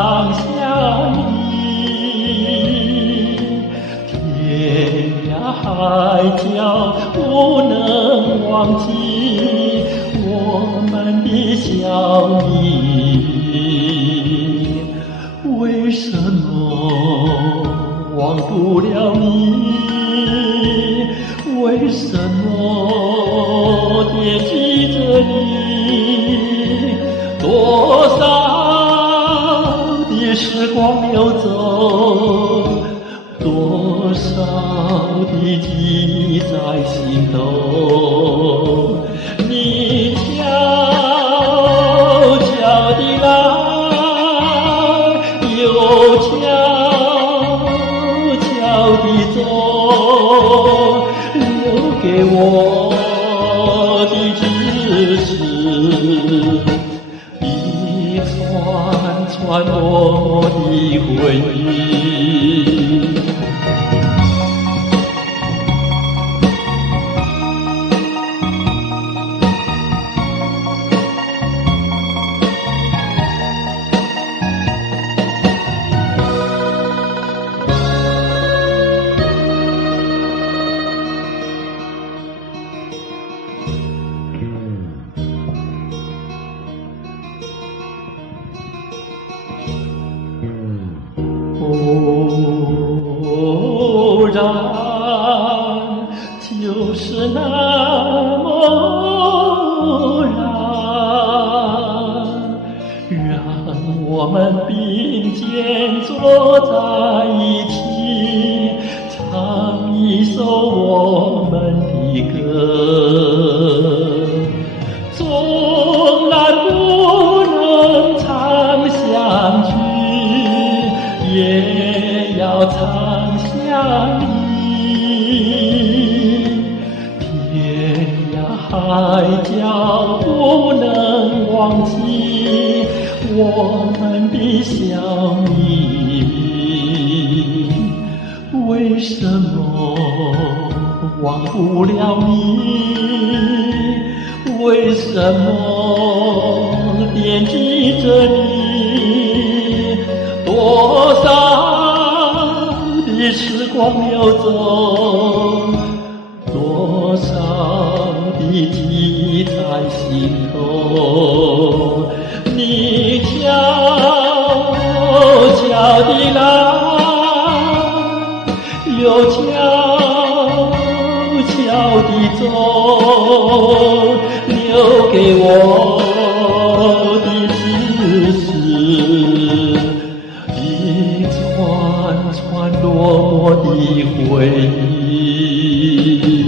常相依，天涯海角不能忘记我们的小妮。为什么忘不了你？为什么惦记着你？多少的时光流走，多少的记忆在心头。你悄悄地来，又悄悄地走，留给我的只是一串串落寞的回忆。偶然就是那么偶然，让我们并肩坐在一起，唱一首我们的歌。纵然不能常相聚，也要常相依，天涯海角不能忘记我们的小妮。为什么忘不了你？为什么惦记着你？多少的时光流走，多少的记忆在心头。你悄悄地来，又悄悄地走，留给我的只是一串串落寞的回忆。